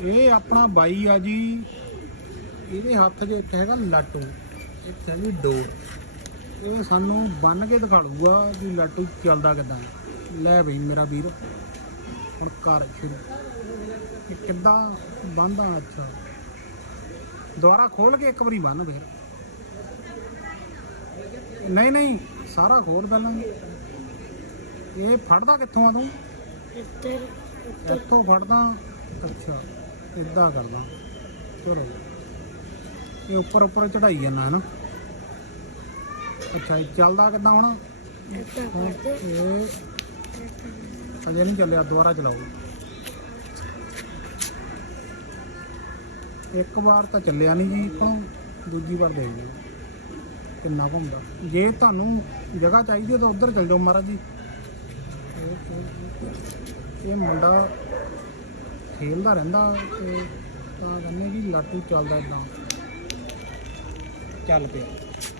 ਇਹ ਆਪਣਾ ਬਾਈ ਆ ਜੀ। ਇਹਦੇ ਹੱਥ 'ਚ ਇੱਕ ਹੈਗਾ ਲਾਟੂ। ਇੱਕ ਹੈਗੀ ਡੋਰ। ਇਹ ਸਾਨੂੰ ਬੰਨ ਕੇ ਦਿਖਾੜੂਗਾ ਵੀ ਲਾਟੂ ਚੱਲਦਾ ਕਿਦਾਂ। ਲੈ ਬਈ ਮੇਰਾ ਵੀਰ ਹੁਣ ਕਰ ਸ਼ੁਰੂ। ਇਹ ਕਿੱਦਾਂ ਬੰਨਦਾ ਅੱਛਾ। ਦੁਬਾਰਾ ਖੋਲ ਕੇ ਇੱਕ ਵਾਰੀ ਬੰਨ ਫਿਰ। ਨਹੀਂ ਨਹੀਂ ਸਾਰਾ ਖੋਲ ਪਹਿਲਾਂ। ਇਹ ਫੜਦਾ ਕਿੱਥੋਂ ਆ ਤੂੰ? ਇੱਧਰ ਇੱਥੋਂ ਫੜਦਾ। ਅੱਛਾ। ਇਦਾਂ ਕਰਦਾ। ਚਲੋ। ਇਹ ਉੱਪਰ ਉੱਪਰ ਚੜਾਈ ਜਾਂਦਾ ਹੈ ਨਾ। ਅੱਛਾ ਇਹ ਚੱਲਦਾ ਕਿੱਦਾਂ ਹੁਣ? ਇਹ ਅਜੇ ਨਹੀਂ ਚੱਲਿਆ ਦੁਬਾਰਾ ਚਲਾਓ। ਇੱਕ ਵਾਰ ਤਾਂ ਚੱਲਿਆ ਨਹੀਂ ਜੀ ਇੱਥੋਂ ਦੂਜੀ ਵਾਰ ਦੇਖ ਲਿਓ। ਕਿੰਨਾ ਘੁੰਮਦਾ ਜੇ ਤੁਹਾਨੂੰ ਜਗ੍ਹਾ ਚਾਹੀਦੀ ਹੈ ਤਾਂ ਉੱਧਰ ਚੱਲ ਜਾਓ ਮਹਾਰਾਜ ਜੀ। ਇਹ ਮੁੰਡਾ ਖੇਲਦਾ ਰਹਿੰਦਾ ਤੇ ਤਾਂ ਕਹਿੰਦੇ ਕਿ ਲਾਟੂ ਚੱਲਦਾ ਇਦਾਂ ਚੱਲ ਪਿਆ